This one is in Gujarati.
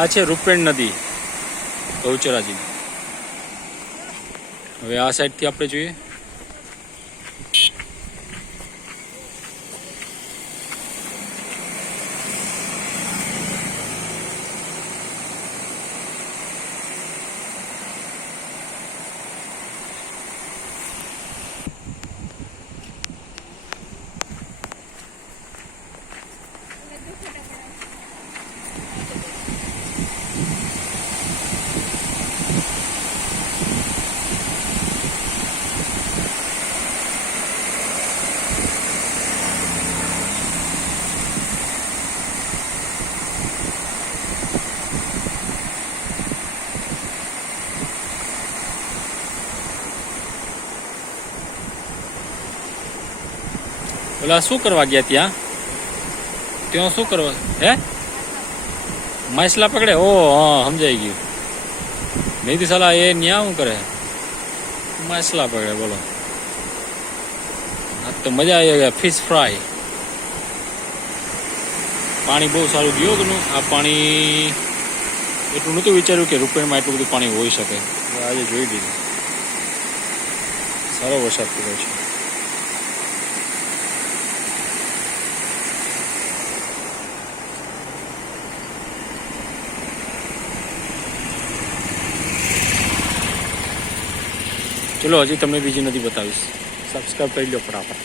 આ છે રૂપેણ નદી ગૌચરાજી. હવે આ સાઈડથી આપણે જોઈએ. ઓલા શું કરવા ગયા ત્યાં? ત્યાં શું કરવા? હે, માછલા પકડે? ઓ હા, સમજાઈ ગયું. નહીં તો સાલા એ ન્યા શું કરે? માછલા પકડે. બોલો, આ તો મજા આવી ગયા. Fish fry. પાણી બહુ સારું ગયું હતું. આ પાણી એટલું નહોતું વિચાર્યું કે રૂપેણમાં એટલું બધું પાણી હોઈ શકે. આજે જોઈ દીધું. સારો વરસાદ પડ્યો છે. ચલો, હજી તમને બીજી નદી બતાવીશ. સબસ્ક્રાઈબ કરી લો ફટાફટ.